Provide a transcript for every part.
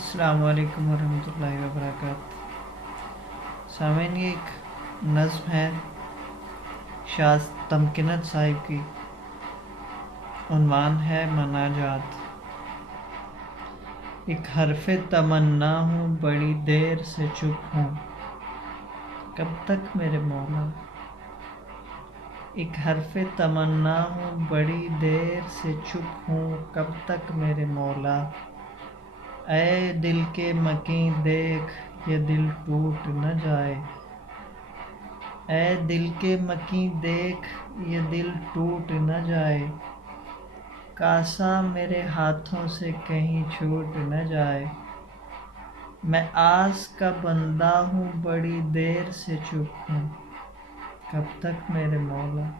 السلام علیکم ورحمۃ اللہ وبرکاتہ۔ سامعین، یہ ایک نظم ہے شاذ تمکنت صاحب کی، عنوان ہے مناجات۔ ایک حرف تمنا ہوں، بڑی دیر سے چپ ہوں، کب تک میرے مولا۔ ایک حرف تمنا ہوں، بڑی دیر سے چپ ہوں، کب تک میرے مولا۔ اے دل کے مکیں دیکھ، یہ دل ٹوٹ نہ جائے۔ اے دل کے مکیں دیکھ، یہ دل ٹوٹ نہ جائے۔ کاسہ میرے ہاتھوں سے کہیں چھوٹ نہ جائے۔ میں آس کا بندہ ہوں، بڑی دیر سے چپ ہوں، کب تک میرے مولا۔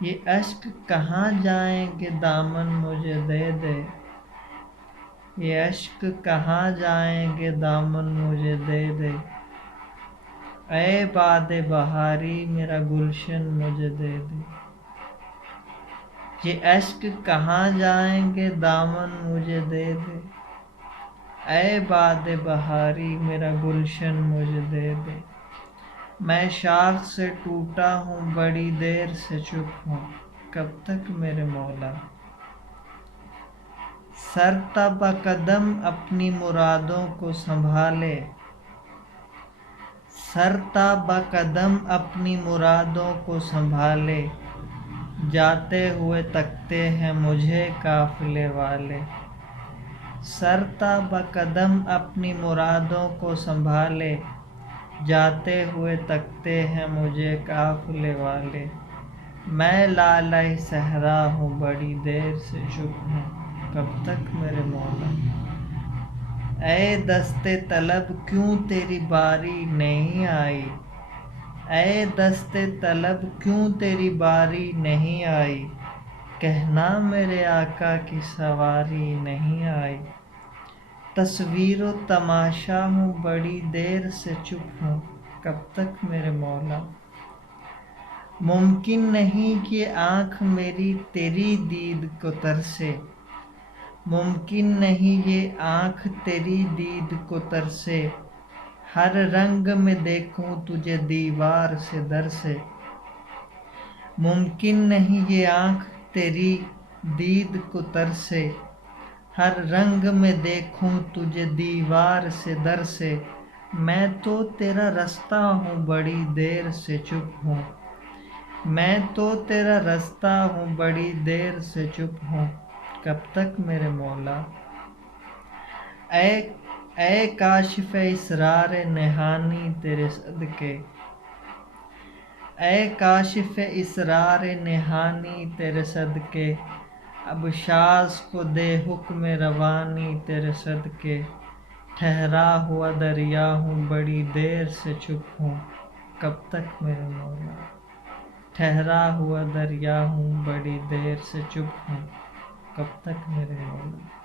یہ اشک کہاں جائیں گے، دامن مجھے دے دے۔ یہ اشک کہاں جائیں گے، دامن مجھے دے دے۔ اے باد بہاری، میرا گلشن مجھے دے دے۔ یہ اشک کہاں جائیں گے، دامن مجھے دے دے۔ اے باد بہاری، میرا گلشن مجھے دے دے۔ میں شاخ سے ٹوٹا ہوں، بڑی دیر سے چپ ہوں، کب تک میرے مولا۔ سرتا بقدم اپنی مرادوں کو سنبھالے۔ سرتا بقدم اپنی مرادوں کو سنبھالے۔ جاتے ہوئے تکتے ہیں مجھے قافلے والے۔ سرتا بقدم اپنی مرادوں کو سنبھالے۔ جاتے ہوئے تکتے ہیں مجھے قافلے والے۔ میں لالہ صحرا ہوں، بڑی دیر سے چپ ہوں، کب تک میرے مولا۔ اے دست طلب، کیوں تیری باری نہیں آئی۔ اے دست طلب، کیوں تیری باری نہیں آئی۔ کہنا میرے آقا کی سواری نہیں آئی۔ تصویر و تماشا ہوں، بڑی دیر سے چپ ہوں، کب تک میرے مولا۔ ممکن نہیں یہ آنکھ میری تیری دید کو ترسے۔ ممکن نہیں یہ آنکھ تیری دید کو ترسے۔ ہر رنگ میں دیکھوں تجھے دیوار سے در سے۔ ممکن نہیں یہ آنکھ تیری دید کو ترسے۔ ہر رنگ میں دیکھوں تجھے دیوار سے در سے۔ میں تو تیرا رستہ ہوں، بڑی دیر سے چپ ہوں۔ میں تو تیرا رستہ ہوں، بڑی دیر سے چپ ہوں، کب تک میرے مولا۔ اے کاشف اسرار نہانی تیرے صدقے۔ اے کاشف اسرار نہانی تیرے صدقے۔ اب شاذ کو دے حکم روانی تیرے صدقے۔ ٹھہرا ہوا دریا ہوں، بڑی دیر سے چپ ہوں، کب تک میرے مولا۔ ٹھہرا ہوا دریا ہوں، بڑی دیر سے چپ ہوں، کب تک میرے مولا۔